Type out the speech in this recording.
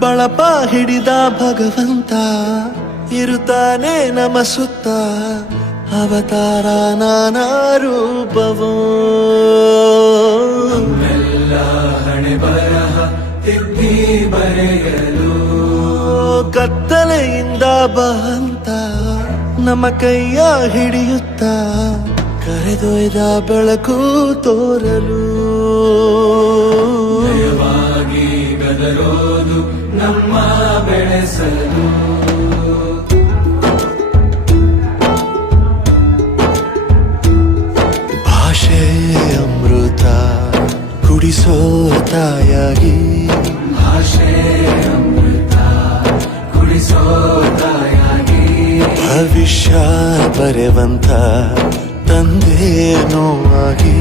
ಬಳಪ ಹಿಡಿದ ಭಗವಂತ ಇರುತ್ತಾನೆ ನಮ ಸುತ್ತ ಅವತಾರ ನಾನಾ ರೂಪವೋ ಎಲ್ಲ ಹಣೆ ಬರಹ ತಿದ್ದಿ ಬರೆಯಲು ಕತ್ತಲೆಯಿಂದ ಬಹಂತ ನಮ್ಮ ಕೈಯ ಹಿಡಿಯುತ್ತ ಕರೆದೊಯ್ದ ಬೆಳಕು ತೋರಲು ಭಯವಾಗಿ ಗದರೋದು ನಮ್ಮ ಬೆಳೆಸಲು ಭಾಷೆ ಅಮೃತ ಕುಡಿಸೋ ತಾಯಾಗಿ ಭಾಷೆ ಅಮೃತ ಕುಡಿಸೋ ತಾಯಾಗಿ ಭವಿಷ್ಯ ಬರೆವಂತ ತಂದೇನೋ ಆಗಿ